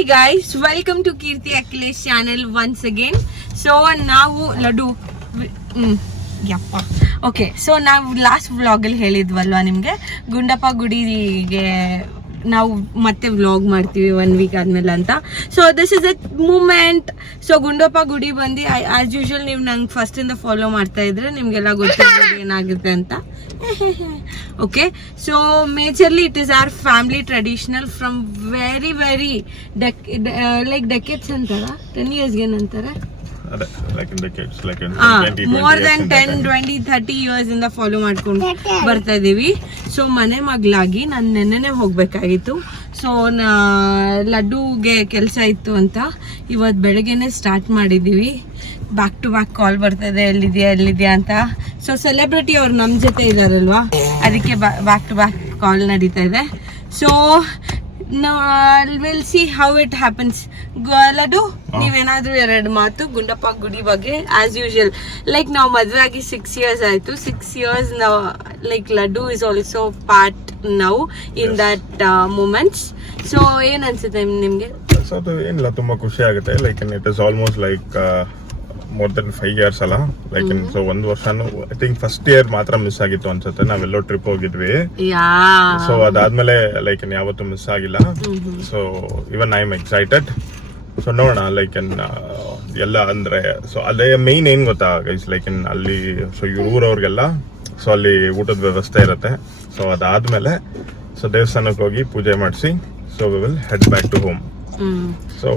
Hi guys, welcome to Keerthi Akhilesh channel once again. So ನಾವು ಲಡ್ಡು ಯಪ್ಪ okay. So ನಾವು last ವ್ಲಾಗಲ್ಲಿ ಹೇಳಿದ್ವಲ್ವಾ ನಿಮಗೆ, ಗುಂಡಪ್ಪ ಗುಡಿಗೆ ನಾವು ಮತ್ತೆ ವ್ಲಾಗ್ ಮಾಡ್ತೀವಿ 1 ವೀಕ್ ಆದ್ಮೇಲೆ ಅಂತ. So this is a moment. So Gundappa ಗುಡಿ ಬಂದು ಆಸ್ ಯೂಶುವಲ್ ನೀವು ನಂಗೆ ಫಸ್ಟಿಂದ ಫಾಲೋ ಮಾಡ್ತಾ ಇದ್ರೆ ನಿಮಗೆಲ್ಲ ಗೊತ್ತಿರ್ಬೋದು ಏನಾಗುತ್ತೆ ಅಂತ. Okay, so majorly it is our family traditional from very like decades ಅಂತಾರ, 10 yearsಗೆ ಏನಂತಾರೆ, ಮೋರ್ ದನ್ 10-20-30 years ಇಂದ ಫಾಲೋ ಮಾಡ್ಕೊಂಡು ಬರ್ತಾ ಇದೀವಿ. ಸೊ ಮನೆ ಮಗಳಾಗಿ ನಾನು ನೆನ್ನೆನೆ ಹೋಗ್ಬೇಕಾಗಿತ್ತು. ಸೊ ಲಡ್ಡುಗೆ ಕೆಲಸ ಇತ್ತು ಅಂತ ಇವತ್ತು ಬೆಳಗ್ಗೆನೆ ಸ್ಟಾರ್ಟ್ ಮಾಡಿದ್ದೀವಿ. ಬ್ಯಾಕ್ ಟು ಬ್ಯಾಕ್ ಕಾಲ್ ಬರ್ತದೆ, ಎಲ್ಲಿದೆಯಾ ಅಂತ. ಸೊ ಸೆಲೆಬ್ರಿಟಿ ಅವ್ರು ನಮ್ಮ ಜೊತೆ ಇದಾರಲ್ವಾ, ಅದಕ್ಕೆ ಬ್ಯಾಕ್ ಟು ಬ್ಯಾಕ್ ಕಾಲ್ ನಡೀತಾ ಇದೆ. So will see how it happens. Laddu, ನೀವೇನಾದ್ರೂ 2 ಮಾತು ಗುಂಡಪ್ಪ ಗುಡಿ ಬಗ್ಗೆ. ಆಸ್ ಯೂಶುವಲ್ ಲೈಕ್ ನಾವು ಮದುವೆ ಆಗಿ 6 years ಆಯ್ತು. 6 years ನಾವು like Laddu is also part now in that moments. So ಏನ್ ಅನ್ಸುತ್ತೆ ನಿಮ್ಗೆ? ಏನಿಲ್ಲ, ತುಂಬಾ ಖುಷಿ ಆಗುತ್ತೆ. Like it is almost like more than 5 years ಅಲ್ಲ. ಲೈಕ್ ಸೊ 1 ವರ್ಷನೂ ಐ ಥಿಂಕ್ ಫಸ್ಟ್ ಇಯರ್ ಮಾತ್ರ ಮಿಸ್ ಆಗಿತ್ತು ಅನ್ಸುತ್ತೆ. ನಾವೆಲ್ಲೋ ಟ್ರಿಪ್ ಹೋಗಿದ್ವಿ. ಸೊ ಅದಾದ್ಮೇಲೆ ಲೈಕ್ ಯಾವತ್ತೂ ಮಿಸ್ ಆಗಿಲ್ಲ. So even I am excited. So ನೋಡೋಣ ಲೈಕ್ ಎಲ್ಲ ಅಂದ್ರೆ, ಸೊ ಅದೇ ಮೇನ್ ಏನ್ ಗೊತ್ತಾ ಗೈಸ್, ಲೈಕ್ ಅಲ್ಲಿ ಸೊ ಊರವ್ರಿಗೆಲ್ಲ ಸೊ ಅಲ್ಲಿ ಊಟದ ವ್ಯವಸ್ಥೆ ಇರುತ್ತೆ. ಸೊ ಅದಾದ್ಮೇಲೆ ಸೊ ದೇವಸ್ಥಾನಕ್ಕೆ ಹೋಗಿ ಪೂಜೆ ಮಾಡಿಸಿ so we will head back to home. So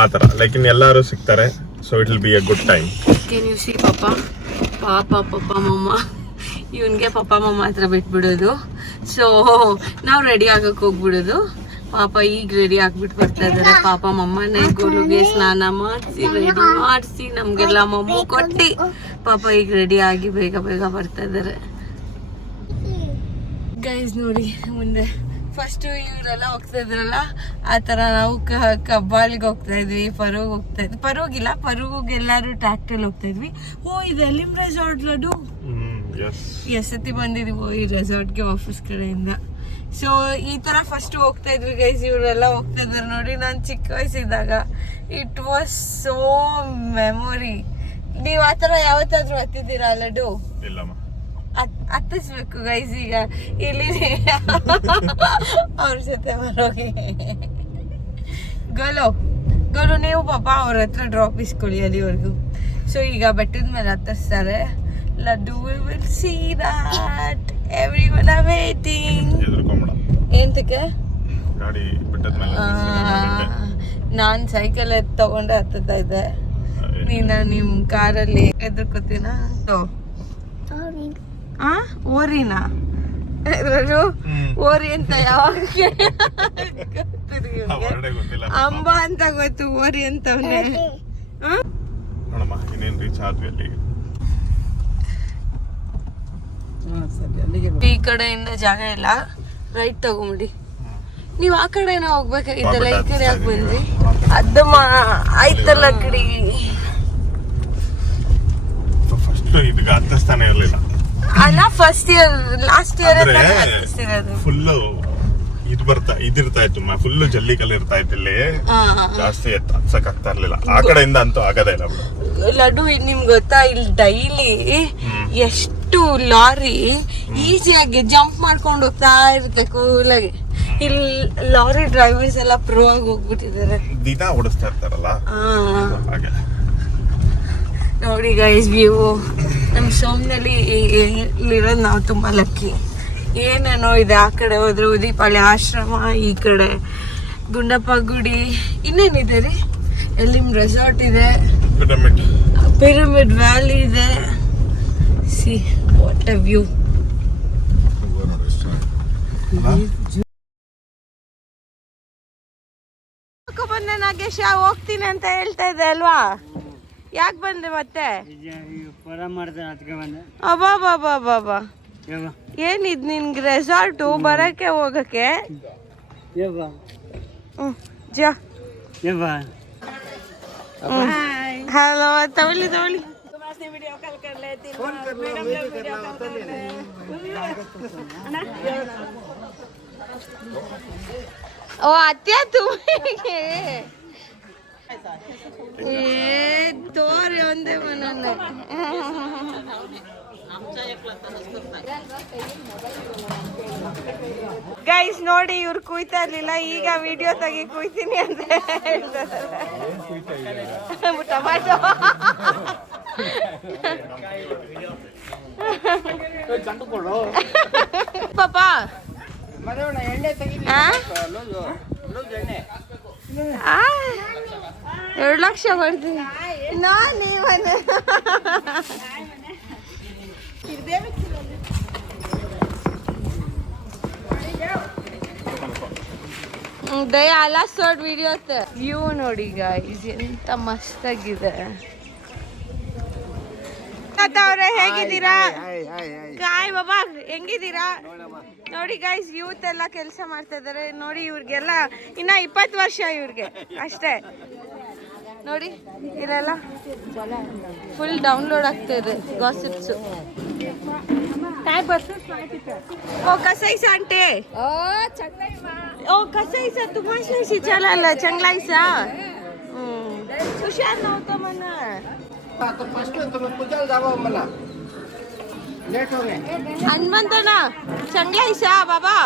ಆ ತರ ಲೈಕ್ ಎಲ್ಲರೂ ಸಿಗ್ತಾರೆ. So it will be a good time. Can you see ಪಾಪ ಮಮ್ಮ, ಇವನ್ಗೆ ಪಾಪ ಮಮ್ಮ ಹತ್ರ ಬಿಟ್ಬಿಡೋದು. ಸೊ ನಾವು ರೆಡಿ ಆಗಕ್ಕೆ ಹೋಗ್ಬಿಡೋದು. ಪಾಪ ಈಗ ರೆಡಿ ಆಗ್ಬಿಟ್ಟು ಬರ್ತಾ ಇದಾರೆ. ಪಾಪ ಮಮ್ಮನೇ ಗೋಲುಗೆ ಸ್ನಾನ ಮಾಡಿಸಿ ರೆಡಿ ಮಾಡಿಸಿ ನಮ್ಗೆಲ್ಲ ಮಮ್ಮು ಕೊಟ್ಟಿ ಪಾಪ ಈಗ ರೆಡಿ ಆಗಿ ಬೇಗ ಬರ್ತಾ ಇದಾರೆ. ಗೈಸ್ ನೋಡಿ, ಮುಂದೆ ಫಸ್ಟ್ ಇವರೆಲ್ಲ ಹೋಗ್ತಾ ಇದ್ರಲ್ಲ, ಆ ತರ ನಾವು ಕಬ್ಬಾಳಿಗೆ ಹೋಗ್ತಾ ಇದ್ವಿ, ಪರುಗ್ ಹೋಗ್ತಾ ಇದ್ವಿ. ಪರುಗೆಲ್ಲಾರು ಟ್ರ್ಯಾಕ್ಟರ್ ಹೋಗ್ತಾ ಇದ್ವಿ. ಓ, ಇದು ಎಲಿಮ್ ರೆಸಾರ್ಟ್ ಲಡ್ಡು. ಎಷ್ಟೊತ್ತಿ ಬಂದಿದೀವಿ ಈ ರೆಸಾರ್ಟ್ಗೆ ಆಫೀಸ್ ಕಡೆಯಿಂದ. ಸೊ ಈ ತರ ಫಸ್ಟ್ ಹೋಗ್ತಾ ಇದ್ವಿ ಗೈಸ್. ಇವರೆಲ್ಲ ಹೋಗ್ತಾ ಇದ್ರು ನೋಡಿ. ನಾನು ಚಿಕ್ಕ ವಯಸ್ಸಿದ್ದಾಗ ಇಟ್ ವಾಸ್ ಸೋ ಮೆಮೊರಿ. ನೀವ್ ಆತರ ಯಾವತ್ತಾದ್ರೂ ಹತ್ತಿದ್ದೀರಾ ಲಡ್ಡು? ಹತ್ತಿಸ್ಬೇಕು ಗೈಸ್ ಈಗ ಇಲ್ಲಿ ಅವ್ರ ಜೊತೆ ಬರೋಗಿ. ಗೋಲು ನೀವು ಪಾಪ ಅವ್ರ ಹತ್ರ ಡ್ರಾಪ್ ಇಸ್ಕೊಳ್ಳಿ ಅಲ್ಲಿವರೆಗೂ. ಸೊ ಈಗ ಬೆಟ್ಟದ ಮೇಲೆ ಹತ್ತಿಸ್ತಾರೆ. Laddu will see that everyone are waiting. ಎಂತಕ್ಕೆ? ನಾನ್ ಸೈಕಲ್ ತಗೊಂಡು ಹತ್ತುತ್ತಾ ಇದ್ದೆ, ನಿಮ್ ಕಾರಲ್ಲಿ ಎದುರ್ಕೋತೀನ. ಓರಿನಾ ಓರಿ ಅಂತ ಯಾವಾಗ ಅಂಬ ಅಂತ ಗೊತ್ತು, ಓರಿ ಅಂತವನೇ. ಈ ಕಡೆಯಿಂದ ಜಾಗ ಇಲ್ಲ, ರೈಟ್ ತಗೊಂಬಿಡಿ. ನೀವ್ ಆ ಕಡೆನ ಹೋಗ್ಬೇಕಾಗಿತ್ತಲ್ಲ, ಈ ಕಡೆ ಯಾಕೆ ಬಂದ್ರಿ? ಅದ್ದಮ್ಮ ಆಯ್ತಲ್ಲ ಕಡೆ. ಅಲ್ಲ first year last year full ಇದಿರ್ತಾ ಇತ್ತು, ಫುಲ್ ಜಲ್ಲಿ ಕಲ್ಲು ಇರ್ತಾ ಇತ್ತು. ಇಲ್ಲಿ ಜಾಸ್ತಿ ಹತ್ಸಕ್ ಆಗ್ತಾ ಇರ್ಲಿಲ್ಲ. ಆ ಕಡೆಯಿಂದ ಅಂತೂ ಆಗದೇ ಇಲ್ಲ. ಲಡ್ಡು ನಿಮ್ಗೆ ಗೊತ್ತಾ, ಇಲ್ಲಿ ಡೈಲಿ ಎಷ್ಟು ಲಾರಿ ಈಸಿಯಾಗಿ ಜಂಪ್ ಮಾಡ್ಕೊಂಡು ಹೋಗ್ತಾ ಇರುತ್ತೆ ಕೂಲಾಗಿ. ಇಲ್ಲಿ ಲಾರಿ ಡ್ರೈವರ್ಸ್ ಎಲ್ಲ ಪ್ರೋ ಆಗಿ ಹೋಗ್ಬಿಟ್ಟಿದ್ದಾರೆ, ದಿನ ಓಡಿಸ್ತಾ ಇರ್ತಾರಲ್ಲ. ನೋಡಿ ಗೈಸ್, ವ್ಯೂ ನಮ್ಮ ಸೋಮ್ನಲ್ಲಿ ಇಲ್ಲಿರೋದು ನಾವು ತುಂಬಾ ಲಕ್ಕಿ. ಏನೇನೋ ಇದೆ, ಆ ಕಡೆ ಹೋದ್ರೆ ಉದೀಪಾಳಿ ಆಶ್ರಮ, ಈ ಕಡೆ ಗುಂಡಪ್ಪ ಗುಡಿ, ಇನ್ನೇನಿದೆ ರೀ, ಎಲ್ಲಿಮ್ ರೆಸಾರ್ಟ್ ಇದೆ, ಪಿರಮಿಡ್ ವ್ಯಾಲಿ ಇದೆ. See what a view. ಬಂದೆ ನಾಗೇಶ, ಹೋಗ್ತೀನಿ ಅಂತ ಹೇಳ್ತಾ ಇದ್ದೆ ಅಲ್ವಾ? ಯಾಕೆ ಬಂದೆ ಮತ್ತೆ? ಅಬ್ಬಾ, ಏನಿದ್ ನಿನ್ಗೆ ರೆಸಾರ್ಟು ಬರಕ್ಕೆ ಹೋಗಕ್ಕೆ? ಹಲೋ, ತಗೊಳ್ಳಿ ಓ ಅತ್ಯ ತುಮಿಗೆ ತೋರಿ ಒಂದೇ ಮನಲ್ಲ ಗೈಸ್ ನೋಡಿ ಇವ್ರು ಕುಯ್ತಾ ಇರ್ಲಿಲ್ಲ, ಈಗ ವಿಡಿಯೋ ತೆಗಿ ಕುಯ್ತೀನಿ ಅಂತ ಹೇಳ್ತಾರೆ. ಟೊಮಾಟೊ ಪಾಪ 2 ಲಕ್ಷ ಬರ್ತೀನಿ ನೀವನ್ನ ದಯ ಲಾಸ್ಟ್ ವಿಡಿಯೋ ವ್ಯೂ ನೋಡಿ ಗೈಸ್ ಎಂತ ಮಸ್ತಾಗಿದೆ. ಅವ್ರೆ ಹೇಗಿದ್ದೀರಾ? ಕಾಯ್ ಬಾಬಾ ಹೆಂಗಿದ್ದೀರಾ? ನೋಡಿ ಗೈಸ್ ಯೂತ್ ಎಲ್ಲ ಕೆಲಸ ಮಾಡ್ತಾ ಇದಾರೆ ನೋಡಿ. ಇವ್ರಿಗೆಲ್ಲ ಇನ್ನ 20 ವರ್ಷ ಇವ್ರಿಗೆ ಅಷ್ಟೇ. ನೋಡಿ ಇಲ್ಲೆಲ್ಲ ಫುಲ್ ಡೌನ್ಲೋಡ್ ಆಗ್ತಾ ಇದೆ ಗಾಸಿಪ್ಸ್. ओ कसाईसा आंटे ओ कसाईसा तुम्हाला शिचायला चांगलायसा हुशार नव्हतं म्हणा. आता फर्स्ट तुम्ही पूजाला जावं मला लेट हो गए ಹನುಮಂತಣ್ಣ ಚಂಗ್ಲಾಯ್ಸಾ ಬಾಬಾ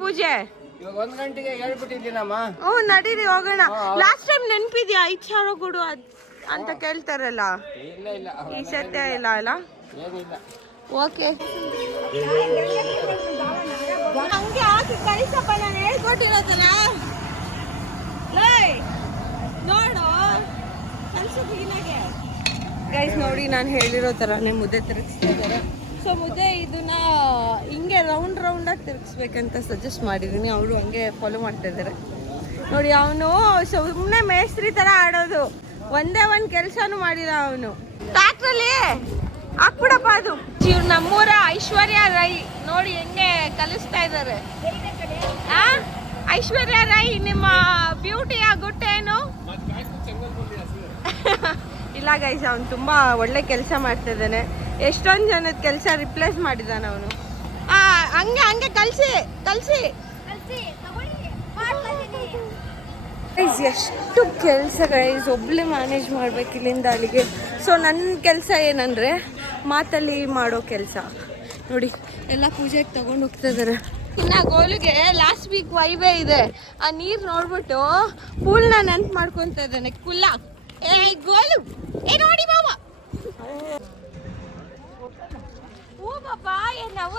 ಪೂಜೆ ಇವಾಗ 1 ಗಂಟೆಗೆ ಹೇಳ್ಬಿಟ್ಟಿದ್ದೀನಮ್ಮ. ಓ ನಡೀರಿ ಹೋಗೋಣ. ಲಾಸ್ಟ್ ಟೈಮ್ ನೆನಪಿದ್ಯಾ 5 ಸಾವಿರ ಕೊಡು ಅಂತ ಕೇಳ್ತಾರಲ್ಲ? ಇಲ್ಲ ಇಲ್ಲ ಈ ಸತ್ಯ ಇಲ್ಲ ಅಲ್ಲ? ಏನಿಲ್ಲ. ಓಕೆ ಹಂಗೆ ಹಾಕಿ ಕಳಿಸಪ್ಪ, ನಾನು ಹೇಳ್ಕೊಟ್ಟಿರೋದಲ್ಲ. ನೋಡು ಕಲ್ಸು ಕ್ಲೀನಾಗೆ. ಗೈಸ್ ನೋಡಿ ನಾನು ಹೇಳಿರೋ ಥರನೇ ಮುದ್ದೆ ತಿರುಗಿಸ್ತಾ ಇದ್ದಾರೆ. ಸೊ ಮುದ್ದೆ ಇದನ್ನ ಹಿಂಗೆ ರೌಂಡಾಗಿ ತಿರುಗಿಸ್ಬೇಕಂತ ಸಜೆಸ್ಟ್ ಮಾಡಿದ್ದೀನಿ. ಅವರು ಹಂಗೆ ಫಾಲೋ ಮಾಡ್ತಾ ಇದ್ದಾರೆ ನೋಡಿ. ಅವನು ಸುಮ್ಮನೆ ಮೇಸ್ತ್ರಿ ಥರ ಆಡೋದು, ಒಂದೇ ಒಂದು ಕೆಲಸನೂ ಮಾಡಿಲ್ಲ ಅವನು. ಟ್ಯಾಕ್ಟ್ರಲ್ಲಿ ಹಾಕ್ಬಿಡಪ್ಪ ಅದು. ಇವ್ರು ನಮ್ಮೂರ ಐಶ್ವರ್ಯ ರೈ ನೋಡಿ ಹೆಂಗೆ ಕಲಿಸ್ತಾ ಇದ್ದಾರೆ. ಐಶ್ವರ್ಯ ರೈ ನಿಮ್ಮ ಬ್ಯೂಟಿಯ ಗುಟ್ಟೇನು? ಇಲ್ಲ ಗೈಸ್ ಅವನು ತುಂಬ ಒಳ್ಳೆ ಕೆಲಸ ಮಾಡ್ತಾ ಇದ್ದಾನೆ. ಎಷ್ಟೊಂದು ಜನದ ಕೆಲಸ ರಿಪ್ಲೇಸ್ ಮಾಡಿದ್ದಾನೆ ಅವನು. ಹಂಗೆ ಹಂಗೆ ಕಲಿಸಿ ಎಷ್ಟು ಕೆಲಸ ಗೈಸ್ ಒಬ್ಳೆ ಮ್ಯಾನೇಜ್ ಮಾಡ್ಬೇಕು ಇಲ್ಲಿಂದ ಅಲ್ಲಿಗೆ. ಸೊ ನನ್ನ ಕೆಲಸ ಏನಂದರೆ ಮಾತಲ್ಲಿ ಮಾಡೋ ಕೆಲಸ ನೋಡಿ. ಎಲ್ಲ ಪೂಜೆಗೆ ತಗೊಂಡು ಹೋಗ್ತಾ ಇದ್ದಾರೆ. ಇನ್ನು ಗೋಲಿಗೆ ಲಾಸ್ಟ್ ವೀಕ್ ವೈಬೇ ಇದೆ. ಆ ನೀರು ನೋಡ್ಬಿಟ್ಟು ಪೂಲ್ನ ನೆನ್ಪು ಮಾಡ್ಕೊತಾ ಇದ್ದಾನೆ. ಕುಲ್ಲ ಗೋಲು ನೋಡಿ ಬಾಬಾ. ಓ ಬಾಬಾ ಏನವ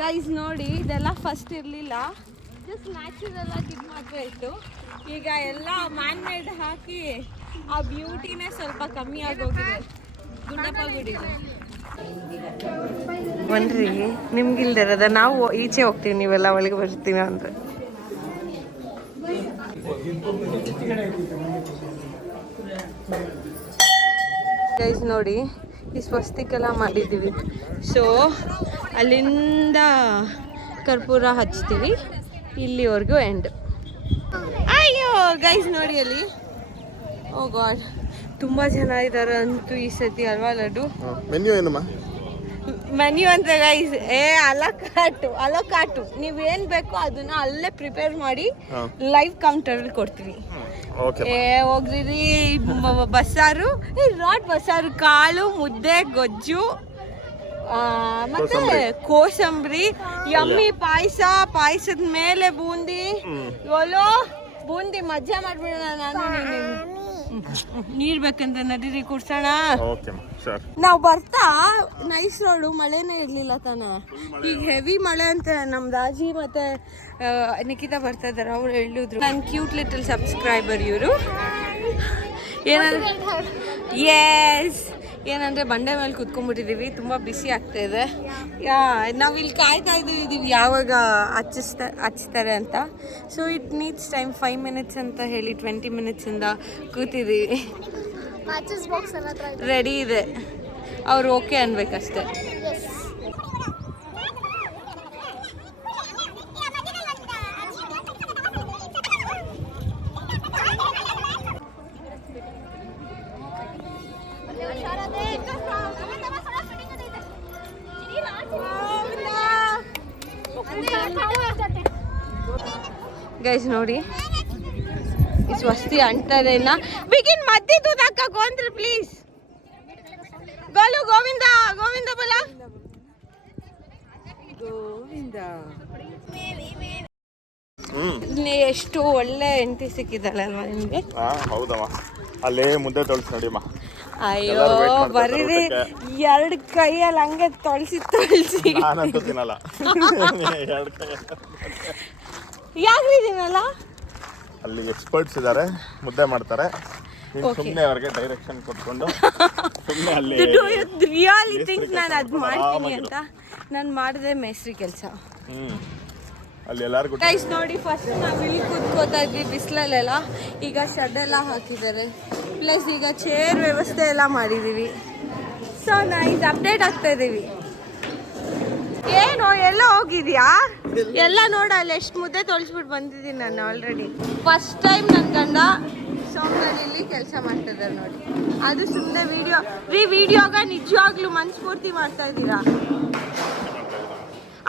ಗೈಸ್ ನೋಡಿ. ಇದೆಲ್ಲ ಫಸ್ಟ್ ಇರಲಿಲ್ಲ, ಜಸ್ಟ್ ನ್ಯಾಚುರಲ್ ಆಗಿ ಇದು ಮಾತ್ರ ಇತ್ತು. ಈಗ ಎಲ್ಲ ಮ್ಯಾನ್ ಮೇಡ್ ಹಾಕಿ ಆ ಬ್ಯೂಟಿನೇ ಸ್ವಲ್ಪ ಕಮ್ಮಿ ಆಗೋಗಿದೆ ಗುಂಡಪ್ಪ ಗುಡಿ. ಬನ್ರಿ ನಿಮ್ಗಿಲ್ದಿರದ ನಾವು ಈಚೆ ಹೋಗ್ತೀವಿ, ನೀವೆಲ್ಲ ಒಳಗೆ ಬರ್ತೀವಿ ಅಂದ್ರೆ. ಗೈಸ್ ನೋಡಿ ಈ ಸ್ವಸ್ತಿಕೆಲ್ಲ ಮಾಡಿದ್ದೀವಿ. ಸೊ ಅಲ್ಲಿಂದ ಕರ್ಪೂರ ಹಚ್ತೀವಿ, ಇಲ್ಲಿವರೆಗೂ ಎಂಡ್. ಅಯ್ಯೋ ಗೈಸ್ ನೋಡಿ ಅಲ್ಲಿ, ಓ ಗಾಡ್ ತುಂಬ ಜನ ಇದ್ದಾರೆ ಅಂತೂ ಈ ಸತಿ ಅಲ್ವಾ ಲಡ್ಡು? ಮೆನ್ಯೂ ಏನಮ್ಮ? ಮೆನ್ಯೂ ಅಂತ ಗೈಸ್ ಅಲೋಕಾಟು ನೀವೇನು ಬೇಕೋ ಅದನ್ನ ಅಲ್ಲೇ ಪ್ರಿಪೇರ್ ಮಾಡಿ ಲೈವ್ ಕೌಂಟರಲ್ಲಿ ಕೊಡ್ತೀವಿ. ಹೋಗ್ರಿ ಬಸ್ಸಾರು, ನಾಟ್ ಬಸ್ಸಾರು, ಕಾಳು ಮುದ್ದೆ ಗೊಜ್ಜು ಮತ್ತೆ ಕೋಸಂಬರಿ, ಯಮ್ಮಿ ಪಾಯಸದ ಮೇಲೆ ಬೂಂದಿ. ಯೋಲೋ ಬೂಂದಿ ಮಜಾ ಮಾಡ್ಬಿಡೋಣ. ನಾನು ನೀರ್ ಬೇಕಂತ ನಡೀರಿ ಕುಡ್ಸೋಣ. ನಾವು ಬರ್ತಾ ನೈಸ್ ರೋಡು, ಮಳೆನೇ ಇರ್ಲಿಲ್ಲ ತಾನ. ಈಗ ಹೆವಿ ಮಳೆ ಅಂತ ನಮ್ ರಾಜಿ ಮತ್ತೆ ನಿಖಿತಾ ಬರ್ತಾ ಇದಾರೆ, ಅವ್ರು ಹೇಳಿದ್ರು. ನನ್ನ ಕ್ಯೂಟ್ ಲಿಟಲ್ ಸಬ್ಸ್ಕ್ರೈಬರ್ ಇವರು. ಏನಂದ್ರೆ ಏನಂದರೆ ಬಂಡೆ ಮೇಲೆ ಕುತ್ಕೊಂಡ್ಬಿಟ್ಟಿದ್ದೀವಿ, ತುಂಬ ಬಿಸಿ ಆಗ್ತಾ ಇದೆ. ನಾವಿಲ್ಲಿ ಕಾಯ್ತಾ ಇದ್ದೀವಿ ಯಾವಾಗ ಹಚ್ತಾರೆ ಅಂತ. So it needs time 5 minutes ಅಂತ ಹೇಳಿ 20 ಮಿನಿಟ್ಸಿಂದ ಕೂತಿದ್ದೀವಿ. ರೆಡಿ ಇದೆ, ಅವ್ರು ಓಕೆ ಅನ್ಬೇಕಷ್ಟೆ. ಗೈಸ್ ನೋಡಿ ಈ ಸ್ವಸ್ತಿ ಅಂಟದೆ ಇನ್ನ ಬಿಗಿನ್ ಮದ್ದಿದ್ದು ಹಾಕೊಂಡ್ರಿ ಪ್ಲೀಸ್ ಗೋಲು ಗೋವಿಂದ ಗೋವಿಂದ ಬಲ ಗೋವಿಂದ ಎಷ್ಟು ಒಳ್ಳೆ ಹೆಂಡತಿ ಸಿಕ್ಕಿದ್ದಾಳೆ ಅಲ್ವಾ ನಿಮ್ಗೆ? ಹೌದಮ್ಮ. ಅಲ್ಲೇ ಮುದ್ದೆ ತೊಳ್ಸಿ ನೋಡಿಮ್ಮ. ಅಯ್ಯೋ ಬರೀರಿ 2 ಕೈಯಲ್ಲಿ ಹಂಗೆ ತೊಳ್ಸಿ ನಾನಂತೂ ತಿನ್ನಲ್ಲ. ಯಾಕಿದ್ದೀನಲ್ಲ ಅಲ್ಲಿ ಎಕ್ಸ್ಪರ್ಟ್ಸ್ ಇದ್ದಾರೆ, ಮುದ್ದೆ ಮಾಡ್ತಾರೆ. ಸುಮ್ಮನೆ ಅವ್ರಿಗೆ ಡೈರೆಕ್ಷನ್ ಕೊಟ್ಕೊಂಡು ಸುಮ್ಮನೆ ಅಲ್ಲಿ ರಿಯಲಿ ಥಿಂಕ್ ನಾನು ಅದು ಮಾಡ್ತೀನಿ ಅಂತ. ನಾನು ಮಾಡಿದೆ ಮೇಸ್ತ್ರಿ ಕೆಲಸ. ಅಲ್ಲಿ ಎಲ್ಲರಿಗೂ ಗೈಸ್ ನೋಡಿ ಫಸ್ಟ್ ನಾವು ಇಲ್ಲಿ ಕೂತ್ಕೋತಾ ಇದ್ವಿ ಬಿಸಿಲಲ್ಲೆಲ್ಲ. ಈಗ ಶೆಡ್ ಎಲ್ಲ ಹಾಕಿದ್ದಾರೆ, ಪ್ಲಸ್ ಈಗ ಚೇರ್ ವ್ಯವಸ್ಥೆ ಎಲ್ಲ ಮಾಡಿದ್ದೀವಿ. ಸೊ ನಾ ಇದು ಅಪ್ಡೇಟ್ ಆಗ್ತಾ ಇದ್ದೀವಿ. ಏನು ಎಲ್ಲ ಹೋಗಿದ್ಯಾ? ಎಲ್ಲ ನೋಡಲ್ಲ ಎಷ್ಟು ಮುದ್ದೆ ತೊಳ್ಸ್ಬಿಟ್ಟು ಬಂದಿದ್ದೀನಿ ನಾನು ಆಲ್ರೆಡಿ. ಫಸ್ಟ್ ಟೈಮ್ ನನ್ನ ಗಂಡ ಸೋಮನಲ್ಲಿ ಕೆಲಸ ಮಾಡ್ತಿದ್ದಾರೆ ನೋಡಿ. ಅದು ಸುಮ್ಮನೆ ವಿಡಿಯೋಗ ನಿಜವಾಗ್ಲೂ ಮನಸ್ಫೂರ್ತಿ ಮಾಡ್ತಾ ಇದ್ದೀರಾ?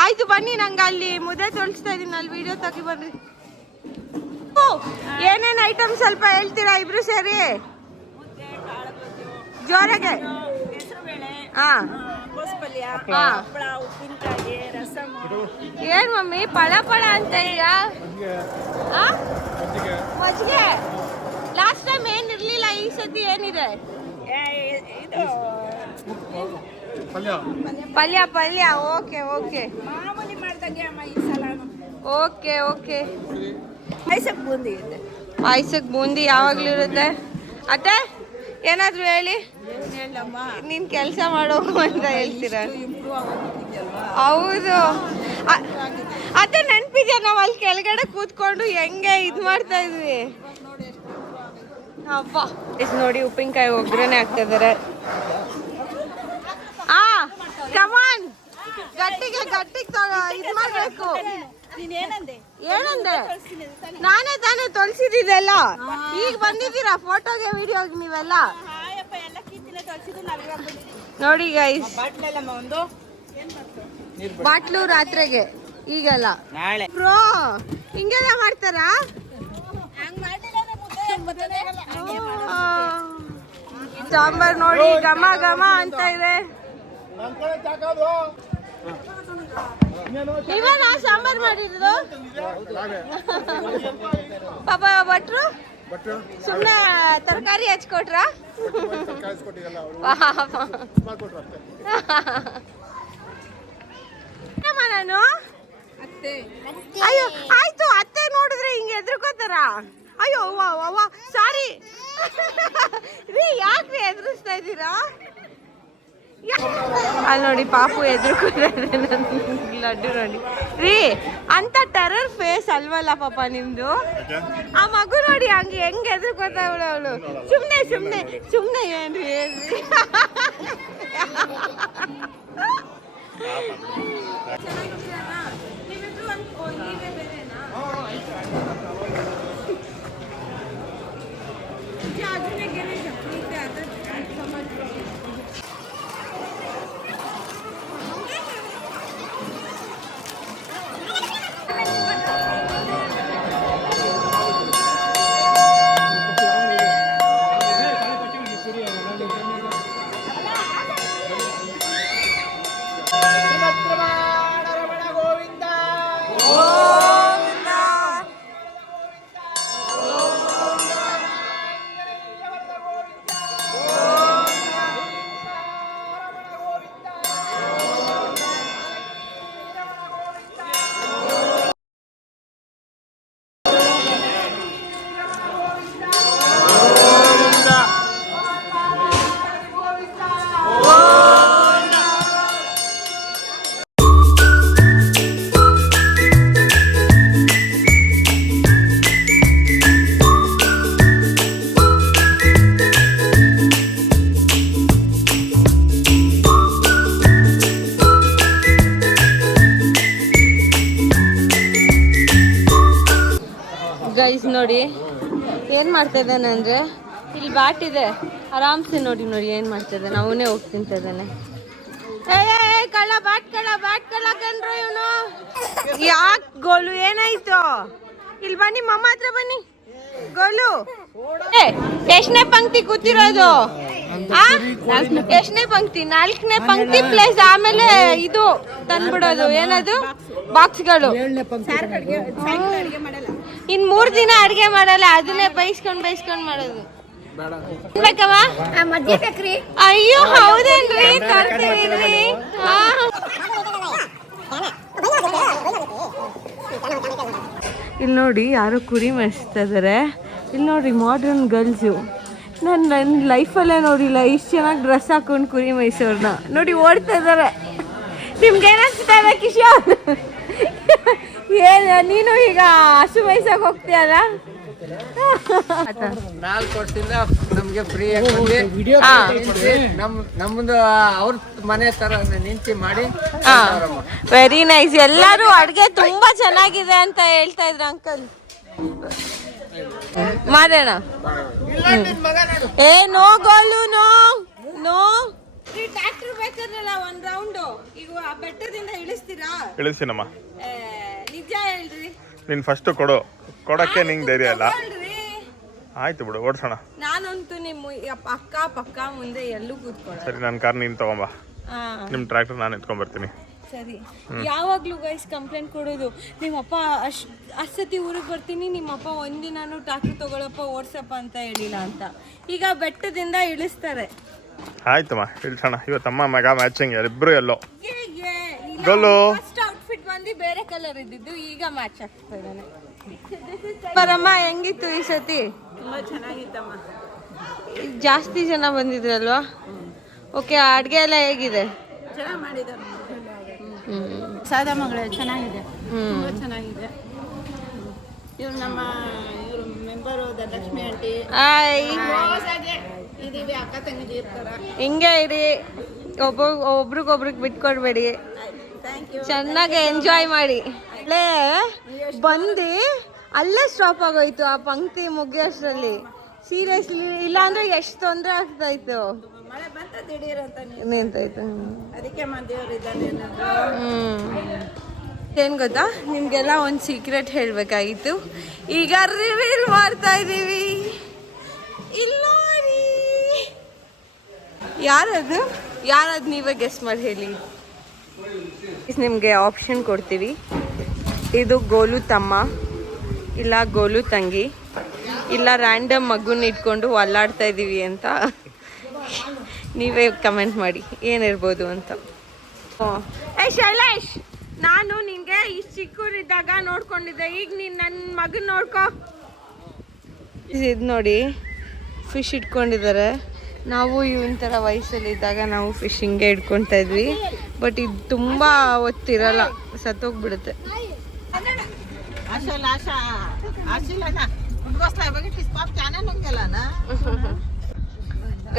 ಆಯ್ತು ಬನ್ನಿ, ನಂಗೆ ಅಲ್ಲಿ ಮುದ್ದೆ ತೊಳ್ಸ್ತಾ ಇದ್ದೀನಿ, ಅಲ್ಲಿ ವಿಡಿಯೋ ತೆಗಿ ಬನ್ನಿ. ಏನೇನು ಐಟಮ್ ಸ್ವಲ್ಪ ಹೇಳ್ತೀರಾ ಇಬ್ರು ಸೇರಿ ಜೋರಾಗೆ? ಏನ್ ಮಮ್ಮಿ ಪಳ ಪಳ ಅಂತ ಇದೆಯಾ? ಮಜ್ಜಿಗೆ ಲಾಸ್ಟ್ ಟೈಮ್ ಏನಿರ್ಲಿಲ್ಲ, ಈ ಸತಿ ಏನಿದೆ? ಪಲ್ಯ ಪಲ್ಯ. Okay okay okay okay. ಪಾಯಸಕ್ಕೆ ಬೂಂದಿ ಯಾವಾಗ್ಲೂ ಇರುತ್ತೆ. ಅತ್ತೆ ಏನಾದ್ರು ಹೇಳಿ, ನೀನ್ ಕೆಲಸ ಮಾಡೋ ಅಂತ ಹೇಳ್ತೀರ? ಹೌದು, ಅದೇ ನೆನ್ಪಿದ್ಯಾ ನಾವು ಅಲ್ಲಿ ಕೆಳಗಡೆ ಕೂತ್ಕೊಂಡು ಹೆಂಗೆ ಇದ್ ಮಾಡ್ತಾ ಇದ್ವಿ. ಹಬ್ಬ ನೋಡಿ ಉಪ್ಪಿನಕಾಯಿ ಒಗ್ಗರಣೆ ಆಗ್ತಾ ಇದಾರೆ. ಕಮಾನ್ ಗಟ್ಟಿಗೆ ಇದ್ ಮಾಡ್ಬೇಕು. ಏನಂದೆ? ನಾನೇ ತಾನೇ ತೊಳ್ಸಿದ್ದೆಲ್ಲ. ಈಗ ಬಂದಿದ್ದೀರಾ ಫೋಟೋಗೆ ವಿಡಿಯೋಗೆ ನೀವೆಲ್ಲ ನೋಡಿ ಗೈಸ್. ಬಾಟ್ಲು ರಾತ್ರಿಗೆ ಈಗಲ್ಲ ಬ್ರೋ ಹಿಂಗೆಲ್ಲ ಮಾಡ್ತಾರಾ? ಸಾಂಬಾರ್ ನೋಡಿ ಘಮ ಘಮ ಅಂತ ಇದೆ. ನೀವೇನ ಸಾಂಬಾರ್ ಮಾಡಿರೋದು? ಪಾಪ ಭಟ್ರು ಸುಮ್ಮನೆ ತರಕಾರಿ ಹಚ್ಕೊಟ್ರ? ನಾನು ಅಯ್ಯೋ ಆಯ್ತು, ಅತ್ತೆ ನೋಡಿದ್ರೆ ಹಿಂಗೆ ಎದ್ರುಕೋತಾರ. ಅಯ್ಯೋ ಅವ್ವ ಸಾರಿ ರೀ, ಯಾಕ್ರಿ ಎದುರಿಸ್ತಾ ಇದ್ದೀರಾ? ಅಲ್ಲಿ ನೋಡಿ ಪಾಪು ಎದುರುಕೊಂಡ್ರೆ ಲಡ್ಡು ನೋಡಿ ರೀ. ಅಂತ ಟೆರರ್ ಫೇಸ್ ಅಲ್ವಲ್ಲ ಪಾಪ ನಿಮ್ದು. ಆ ಮಗು ನೋಡಿ ಹಂಗೆ ಹೆಂಗ್ ಎದುರ್ಕೋತಾವಳು ಅವಳು. ಸುಮ್ನೆ ಏನ್ರಿ ಹೇಳ್ರಿ. ಗೈಸ್ ನೋಡಿ ಏನು ಮಾಡ್ತಾ ಇದ್ದಾನೆ ಅಂದರೆ, ಇಲ್ಲಿ ಬ್ಯಾಟ್ ಇದೆ ಆರಾಮ್ಸೆ ನೋಡಿ ಏನು ಮಾಡ್ತಾ ಇದ್ದಾನೆ. ಅವನೇ ಹೋಗಿ ತಿಂತ ಇದ್ದಾನೆ. ಕಳ್ಳ ಬ್ಯಾಟ್ ಕಳ್ಳ ಕಣ್ರು ಇವನು. ಯಾಕೆ ಗೋಲು ಏನಾಯ್ತು? ಇಲ್ಲಿ ಬನ್ನಿ ಮಮ್ಮ ಹತ್ರ ಬನ್ನಿ ಗೋಲು ಎಷ್ಟನೇ ಪಂಕ್ತಿ ಕೂತಿರೋದು ಎಷ್ಟನೇ ಪಂಕ್ತಿ 4ನೇ ಪಂಕ್ತಿ ಪ್ಲಸ್ ಆಮೇಲೆ ಇದು ತಂದ್ಬಿಡೋದು ಏನದು ಬಾಕ್ಸ್ಗಳು ಇನ್ 3 ದಿನ ಅಡ್ಗೆ ಮಾಡಲ್ಲ ಅದನ್ನೇ ಬೈಸ್ಕೊಂಡ್ ಮಾಡೋದು ಬೇಕಮ್ಮ ಅಯ್ಯೋ ಹೌದೇನ್ರಿ ತರ್ತೀವಿ ಇಲ್ಲಿ ನೋಡಿ ಯಾರೋ ಕುರಿ ಮೇಯಿಸ್ತಾ ಇದಾರೆ ಇಲ್ಲಿ ನೋಡ್ರಿ ಮಾಡ್ರನ್ ಗರ್ಲ್ಸು ನನ್ನ ಲೈಫಲ್ಲೇ ನೋಡಿಲ್ಲ ಇಷ್ಟು ಚೆನ್ನಾಗಿ ಡ್ರೆಸ್ ಹಾಕೊಂಡು ಕುರಿ ಮೇಯಿಸೋರ್ನ ನೋಡಿ ಓಡ್ತಾ ಇದ್ದಾರೆ ನಿಮ್ಗೆ ಏನಿಸ್ತಾ ಇದೆ ಕಿಶೋರ್ ಏನು ನೀನು ಈಗ ಹಸು ಮೇಯ್ಸಕ್ಕೆ ಹೋಗ್ತೀಯಲ್ಲ 4 ವರ್ಷದಿಂದ ನಮ್ಗೆ ಫ್ರೀ ನಮ್ದು ಅವ್ರ ಮನೆ ತರ ನಿಂತಿ ಮಾಡಿ ವೆರಿ ನೈಸ್ ಎಲ್ಲರೂ ಅಡ್ಗೆ ತುಂಬಾ ಚೆನ್ನಾಗಿದೆ ಅಂತ ಹೇಳ್ತಾ ಇದ್ರು ಅಂಕಲ್ ಮಾಡೋಣ ಏ no Golu no no tractor ಬೇಕಾದ್ರಲ್ಲ ಒಂದ್ ರೌಂಡ್ ಈಗ ಬೆಟ್ಟದಿಂದ ಇಳಿಸ್ತೀರಾ ಇಳಿಸ್ತೀನಮ್ಮ ನಿಜ ಹೇಳ್ರಿ ನೀನ್ ಫಸ್ಟ್ ಕೊಡಕ್ಕೆ ನಿಂಗೆ ಧೈರ್ಯ ಇಲ್ಲ ಆಯ್ತು ಬಿಡು ಓಡಿಸೋಣ ನಾನಂತೂ ನಿಮ್ಮ ಪಕ್ಕ ಮುಂದೆ ಎಲ್ಲೂ ಕೂತ್ಕೊಳ್ಳ ಸರಿ ನನ್ನ ಕಾರ್ ನೀನು ತಗೊಂಬ ನಿಮ್ಮ ಟ್ರ್ಯಾಕ್ಟರ್ ನಾನು ಎತ್ಕೊಂಡ್ ಬರ್ತೀನಿ ಸರಿ ಯಾವಾಗ್ಲೂ ಗೈಸ್ ಕಂಪ್ಲೇಂಟ್ ಕೊಡೋದು ನಿಮ್ಮಪ್ಪ ಅಷ್ಟತಿ ಊರಿಗೆ ಬರ್ತೀನಿ ನಿಮ್ಮಪ್ಪ ಒಂದಿನಾನು ಟ್ರ್ಯಾಕ್ಟರ್ ತಗೊಳಪ್ಪ ಓಡ್ಸಪ್ಪ ಅಂತ ಹೇಳಿಲ್ಲ ಅಂತ ಈಗ ಬೆಟ್ಟದಿಂದ ಇಳಿಸ್ತಾರೆ ಆಯ್ತಮ್ಮ ಇಳಿಸೋಣ ಇವತ್ತಮ್ಮ ಮಗ ಮ್ಯಾಚಿಂಗ್ ಇಬ್ರು ಎಲ್ಲೋ ಗೋಲು ಫಸ್ಟ್ ಔಟ್ಫಿಟ್ ಬಂದು ಬೇರೆ ಕಲರ್ ಇದ್ದಿದ್ದು ಈಗ ಮ್ಯಾಚ್ ಆಗ್ತಾ ಇದ್ದಾನೆ ಪರಮ್ಮ ಹೆಂಗಿತ್ತು ಈ ಸತಿ ತುಂಬಾ ಚೆನ್ನಾಗಿತ್ತಮ್ಮ ಜಾಸ್ತಿ ಜನ ಬಂದಿದ್ರಲ್ವಾ ಓಕೆ ಅಡ್ಗೆ ಎಲ್ಲ ಹೇಗಿದೆ ಚೆನ್ನಾಗಿ ಮಾಡಿದ್ದಾರೆ ಸಾದಾ ಮಗಳು ಚೆನ್ನಾಗಿದೆ ತುಂಬಾ ಚೆನ್ನಾಗಿದೆ ಇವ್ರು ನಮ್ಮ ಇವ್ರು ಮೆಂಬರು ಲಕ್ಷ್ಮಿ ಆಂಟಿ ಇದೀವಿ ಅಕ್ಕ ತಂಗಿ ಇರ್ತಾರ ಹಿಂಗೆ ಇರಿ ಒಬ್ರಿಗೊಬ್ರಿಗೆ ಬಿಟ್ಕೊಡ್ಬೇಡಿ ಚೆನ್ನಾಗಿ ಎಂಜಾಯ್ ಮಾಡಿ ಅಲ್ಲೇ ಬಂದು ಅಲ್ಲೇ ಸ್ಟಾಪ್ ಆಗೋಯ್ತು ಆ ಪಂಕ್ತಿ ಮುಗಿಯೋಷ್ಟರಲ್ಲಿ ಸೀರಿಯಸ್ಲಿ ಇಲ್ಲಾಂದ್ರೆ ಎಷ್ಟು ತೊಂದರೆ ಆಗ್ತಾ ಇತ್ತು ಮಳೆ ಬಂತ ದಿಢೀರ್ ಅಂತ ನಿಂತಾಯ್ತು ಅದಕ್ಕೆ ದೇವ್ರು ಇದ್ದಾನೆ ಏನ್ ಗೊತ್ತಾ ನಿಮ್ಗೆಲ್ಲ ಒಂದು ಸೀಕ್ರೆಟ್ ಹೇಳ್ಬೇಕಾಗಿತ್ತು ಈಗ ರಿವೀಲ್ ಮಾಡ್ತಾ ಇದೀವಿ ಇಲ್ಲ ಯಾರದು ನೀವೇ ಗೆಸ್ ಮಾಡಿ ಹೇಳಿ ನಿಮಗೆ ಆಪ್ಷನ್ ಕೊಡ್ತೀವಿ ಇದು ಗೋಲು ತಮ್ಮ ಇಲ್ಲ ಗೋಲು ತಂಗಿ ಇಲ್ಲ ರ್ಯಾಂಡಮ್ ಮಗುನ ಇಟ್ಕೊಂಡು ಅಲ್ಲಾಡ್ತಾ ಇದ್ದೀವಿ ಅಂತ ನೀವೇ ಕಮೆಂಟ್ ಮಾಡಿ ಏನಿರ್ಬೋದು ಅಂತ ಶೈಲೇಶ್ ನಾನು ನಿಂಗೆ ಇಷ್ಟು ಚಿಕ್ಕೂರಿದ್ದಾಗ ನೋಡ್ಕೊಂಡಿದ್ದೆ ಈಗ ನೀನು ನನ್ನ ಮಗನ ನೋಡ್ಕೊ ಇದು ನೋಡಿ ಫಿಶ್ ಇಟ್ಕೊಂಡಿದ್ದಾರೆ ನಾವು ಇವನ್ ಥರ ವಯಸ್ಸಲ್ಲಿದ್ದಾಗ ನಾವು ಫಿಶಿಂಗ್ಗೆ ಇಟ್ಕೊತಾ ಇದ್ವಿ ಬಟ್ ಇದು ತುಂಬ ಹೊತ್ತಿರಲ್ಲ ಸತ್ತೋಗ್ಬಿಡುತ್ತೆ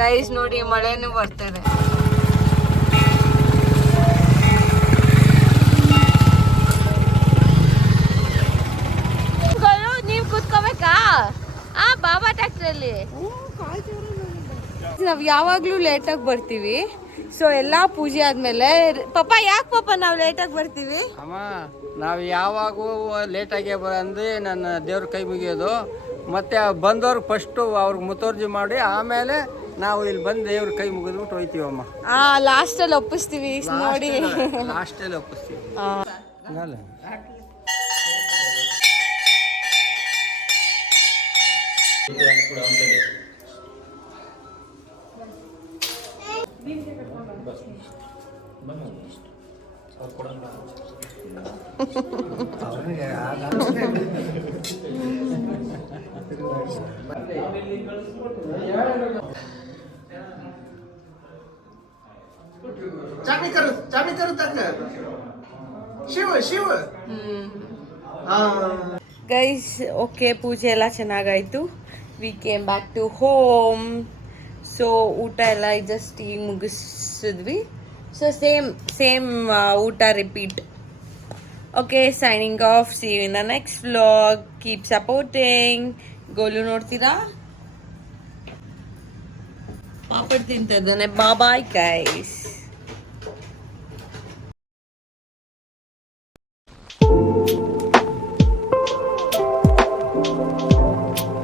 ಗೈಸ್ ನೋಡಿ ಮಳೆನೂ ಬರ್ತದೆ ನೀವು ಕೂತ್ಕೋಬೇಕಾ ಬಾಬಾ ಟ್ಯಾಕ್ಟ್ರಲ್ಲಿ ನಾವು ಯಾವಾಗಲೂ ಲೇಟಾಗಿ ಬರ್ತೀವಿ ಸೊ ಎಲ್ಲ ಪೂಜೆ ಆದ್ಮೇಲೆ ಪಾಪ ಯಾಕೆ ನಾವು ಲೇಟಾಗಿ ಬರ್ತೀವಿ ಅಮ್ಮ ನಾವು ಯಾವಾಗೂ ಲೇಟಾಗಿ ಬಂದು ನನ್ನ ದೇವ್ರ ಕೈ ಮುಗಿಯೋದು ಮತ್ತೆ ಬಂದವ್ರಿಗೆ ಫಸ್ಟು ಅವ್ರಿಗೆ ಮುತುವರ್ಜಿ ಮಾಡಿ ಆಮೇಲೆ ನಾವು ಇಲ್ಲಿ ಬಂದು ದೇವ್ರ ಕೈ ಮುಗಿದ್ಬಿಟ್ಟು ಹೋಯ್ತೀವಮ್ಮ ಲಾಸ್ಟಲ್ಲಿ ಒಪ್ಪಿಸ್ತೀವಿ ನೋಡಿ ಲಾಸ್ಟಲ್ಲಿ ಒಪ್ಪಿಸ್ತೀವಿ चाबी करू तक ಶಿವ ಗೈಸ್ ಓಕೆ ಪೂಜೆ ಎಲ್ಲ ಚೆನ್ನಾಗಾಯ್ತು we came back to home so ಊಟ ಎಲ್ಲ ಜಸ್ಟ್ ಈಗ ಮುಗಿಸಿದ್ವಿ ಸೊ ಸೇಮ್ ಊಟ repeat okay signing off see you in the next vlog keep supporting ಗೋಲು ನೋಡ್ತೀರಾ ಪಾಪಡ್ ತಿಂತಾ ಇದ್ದಾನೆ ಬಾಯ್ ಗೈಸ್ ಬಾಯ್.